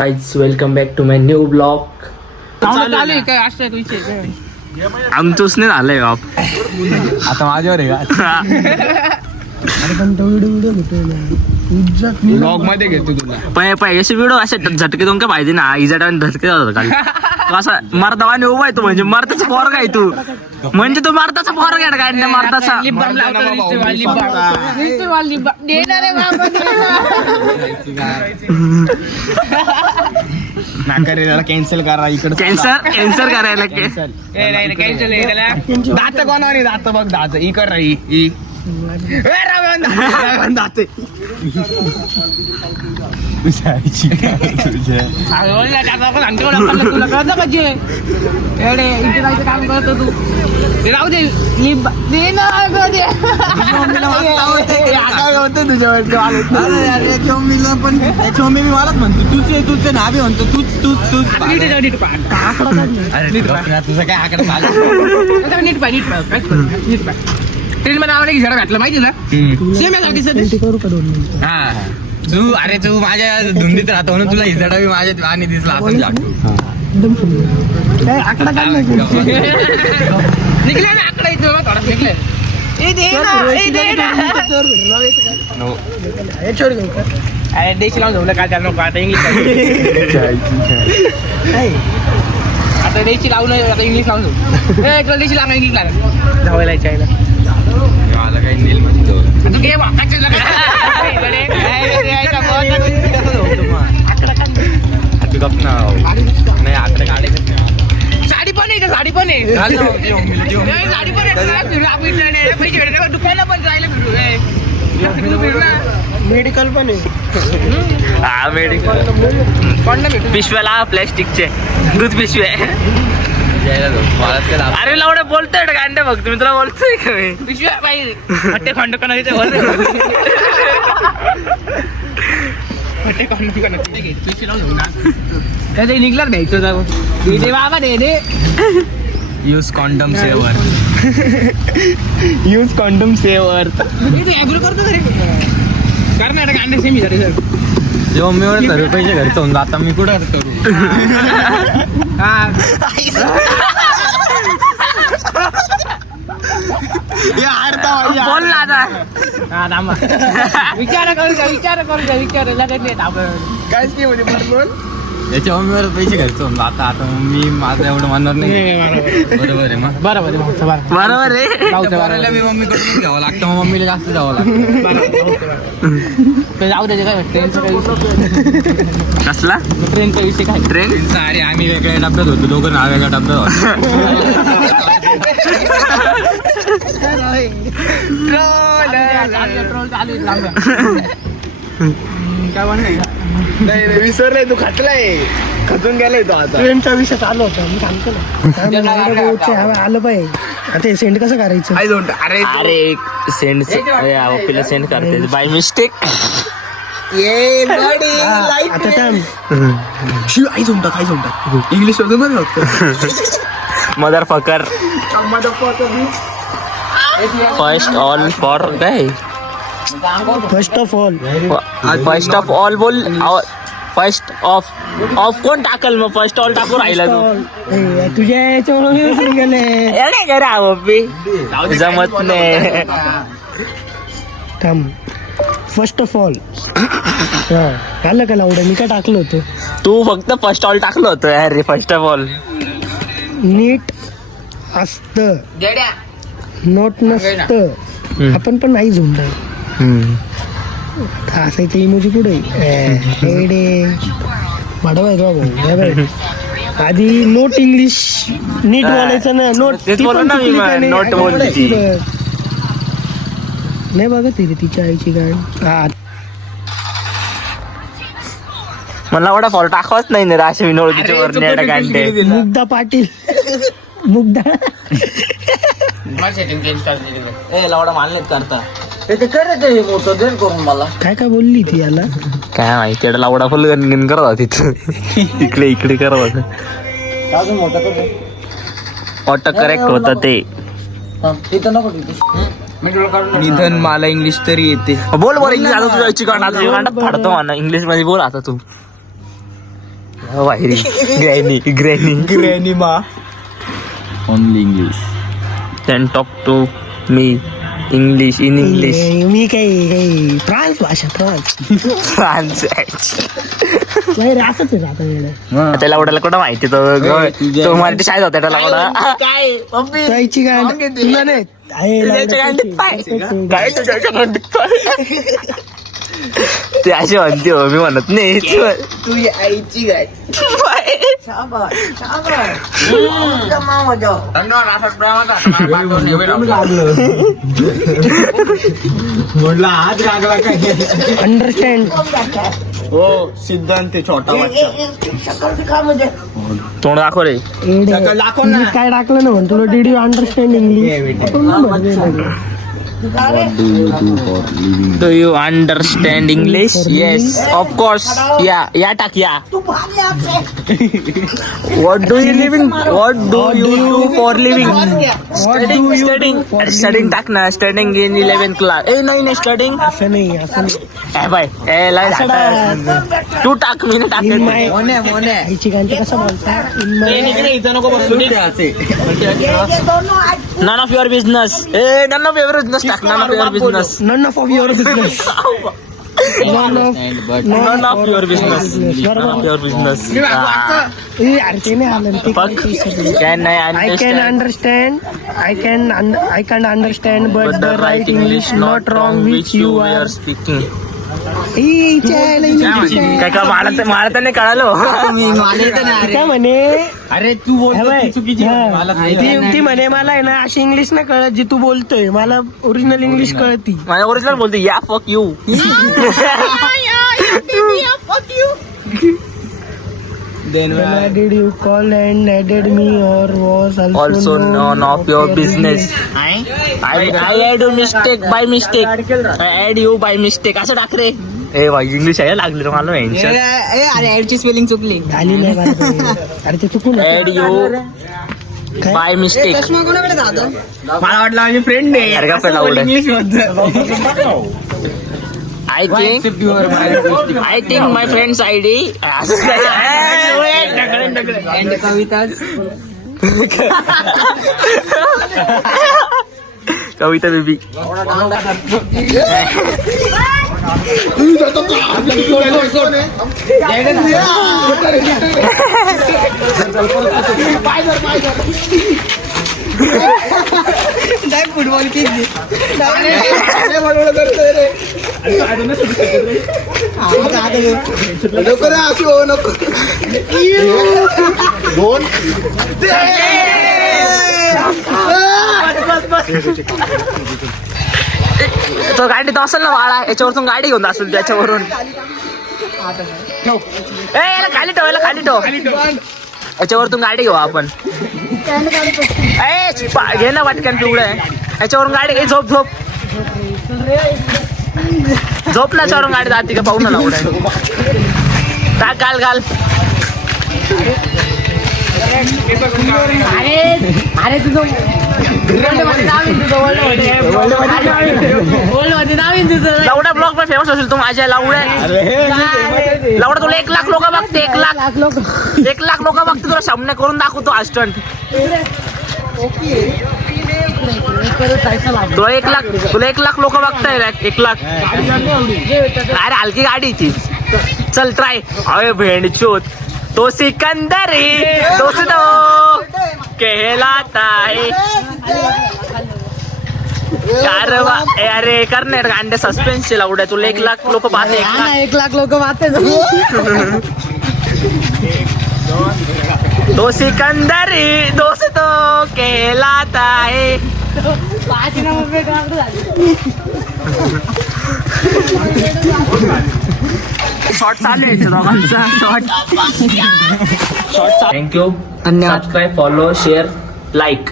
Guys welcome back to my new blog. आमचंच नाही झालंय बाप. आता माझ्यावर आहे का? ब्लॉग मध्ये घेतो तुला पैसे व्हिडिओ असे झटके दोन का पाहिजे ना. इजाडाने धटके जातात खाली. तू असा मर्दावाने उभा आहे तू, म्हणजे मर्दाचा पोरगा आहे तू, म्हणजे तू मर्दाचा पोरगा आहे काय मर्दाचा. नाकारे त्याला कॅन्सल करा इकडे. कॅन्सर करायला दात कोणावर दात बघ दात इकड राही दाते काम करतो तू राहू दे पण त्याच्या मम्मी मी मलाच म्हणतो तूच नाभी म्हणतो तूच तुझं काय आकडे नीट पाय ट्रेन मध्ये आवडे की झडा घातलं माहिती ना हा तू अरे तू माझ्या धुंदीत राहतो म्हणून तुला हिजडावी माझ्या आणि दिसला आपण निघले ना आकडा इथं थोडा निघले देशी लावून झोपलं काय त्यानं आता इंग्लिश आता देशी लावून आता इंग्लिश लावून झोप देशी लावून इंग्लिश लागेल धावायला चायला मला काही नील म्हणतो नाही आकडे काढायचं साडी पण आहे साडी पण आहे साडी पण आहे पैसे भेटले दुकानला पण जायला फिरू मेडिकल पण आहे हा मेडिकल पिशव्याला प्लॅस्टिकचे दूध पिशवे. अरे लावडे बोलतोय गांडे बघ तुम्ही, तुला बोलतोय का मी पिशव्या पाहिजे खंड कोणाचे निघलाच घ्यायचं दे बाबा दे यूज कॉन्डम सेवर यूज कॉन्डम सेवर करतो तरी कर्नाटक अंडे सेमी झाले सर जेव्हा मी एवढे सर्व पैसे घरी जाऊन आता मी कुठं करू. बोल ना आता. विचार करू लगत काय याच्या मम्मीवर पैसे घ्यायचो आता आता मी माझं एवढं म्हणणार नाही. बरोबर आहे मग बरोबर बरोबर आहे. मी मम्मीकडून घ्यावं लागतं मग मम्मीला जास्त द्यावं लागतं. जाऊ दे काय ट्रेनचा काही विषय कसला ट्रेनचा विषय काय ट्रेन. अरे आम्ही वेगळ्या डब्यात होतो दोघं ना वेगळ्या डब्यात काय म्हणणे विसरलाय तू खचलाय खचून गेलाय तो आता. ट्रेनचा विषय चालू होता मी सांगतो ना आलं पाहिजे. आता हे सेंड कसं करायचं? अरे सेंड आपल्याला सेंड करते बाय मिस्टेक. आता काय English mother fucker first all for काय फर्स्ट ऑफ ऑल बोल. फर्स्ट ऑफ कोण टाकल मग फर्स्ट ऑल टाकू राहिला तू. तुझ्या याच्यावर गेले जमत नाही. थांब फर्स्ट ऑफ ऑल आलं का लावडं मी काय टाकलं होतं. तू फक्त फर्स्ट ऑल टाकलं होतं अरे. फर्स्ट ऑफ ऑल नीट असत नोट नसत आपण पण नाही झुंड असायचं इमोजी कुठे भाडवाय भाऊ आधी नोट इंग्लिश नीट बोलायचं ना. नोट नोट बोलली नाही बघा ती तिच्या आईची गाडी. मला एवढा फॉल टाकवाच नाही ना राशी विनोळकीच्या वर गांडे. मुग्धा पाटील मुग्धा लावडा मानलेत करता काय काय बोलली ती याला काय माहिती एवढा लावडा फुल गणगण करत होता तिथं. इकडे करत होता. ऑटो करेक्ट होता ते. निधन मला इंग्लिश तरी येते. बोल इंग्लिश आता तुझ्या चिकन फाडतो म्हणा इंग्लिश मध्ये बोल आता तू. वायरी ग्रॅनी ग्रॅनी मा only English can talk to me English in English मी काही फ्रान्स भाषा फ्रान्स नाही रे, असंच आहे आता वेळेला. त्याला उडायला कुठं माहिती तो मराठी शाळेत होता त्याला कुठं ताईची गांड तुला नाही आहे, काय तुझ्या गांडीत पाय? ते अशी म्हणते हो, मी म्हणत नाही अंडरस्टँड. हो सिद्धांत ते छोटा तोंड दाखव रे. मी काय टाकलं ना म्हणतो did you understand English. Do you understand English? Yes of course. या टाक या. What do you living? What do you do for living? Studying टाक ना. Studying in 11th class. ए नाही स्टडिंग असं नाही बाय तू टाक. मी टाकेल. आईची गांड कसं बोलता नन ऑफ युअर बिझनेस. ए नन ऑफ युअर बिझनेस टाक. None of your business. None of your business. None of your business. None of your business. अरे ते नाही आलं ते can I can understand. I can understand, but the right English not wrong which you are. Speaking. काय काय मला तर नाही कळालो. म्हणे अरे तू बोलतो चुकीची ती म्हणे मला आहे ना अशी इंग्लिश नाही कळत जी तू बोलतोय. मला ओरिजिनल इंग्लिश कळती. माझ्या ओरिजिनल बोलतो या फक you. Then Did you call and added me or was Also none of your business. I add you mistake by mistake. I add you by mistake. असं टाक रे. ए भाई इंग्लिश आहे लागली रे मला मेन्शन. अरे ऍडची स्पेलिंग चुकली. झाली नाही मला. अरे ते चुकून ऍड यू बाय मिस्टेक. चष्मा कोणाकडे जातो? मला वाटलं माझी फ्रेंड आहे अरे का पहिला उडे. इंग्लिश मध्ये I think my friend's ID. असंच अँड कविताच कविता बेबी. फुटबॉल किक तो गाडी तो असेल ना वाळा याच्यावरून गाडी घेऊन असेल त्याच्यावरून. ए याला खाली ठेव. याच्यावरतून गाडी घेऊ आपण. घे ना वाटक्यान पिवळं याच्यावरून गाडी घे. झोप ना याच्यावरून गाडी जाते का पाहू ना लावडं. टाक घाल. अरे तुझं लावडा ब्लॉग पण फेमस असेल तू माझ्या लावडा तुला 1 लाख लोक बघते. 1 लाख लोक बघते तुला सामने करून दाखवतो अस्टंट. तुला 1 लाख लोक बघताय. 1 लाख. अरे हलकी गाडी ती. चल ट्राय. अरे भेंडचोत तो सिकंदरी दोस्तों कहलाता है. कारवा अरे करणार गांडे सस्पेन्स लावड्या. तुला 1 लाख लोक पाहते. 1 लाख लोक पाहते. तो सिकंदरी दोस्तों कहलाता है. शॉर्ट चालू आहे दोघांचा. शॉर्ट. थँक्यू. धन्यवाद. Subscribe, follow, share, like.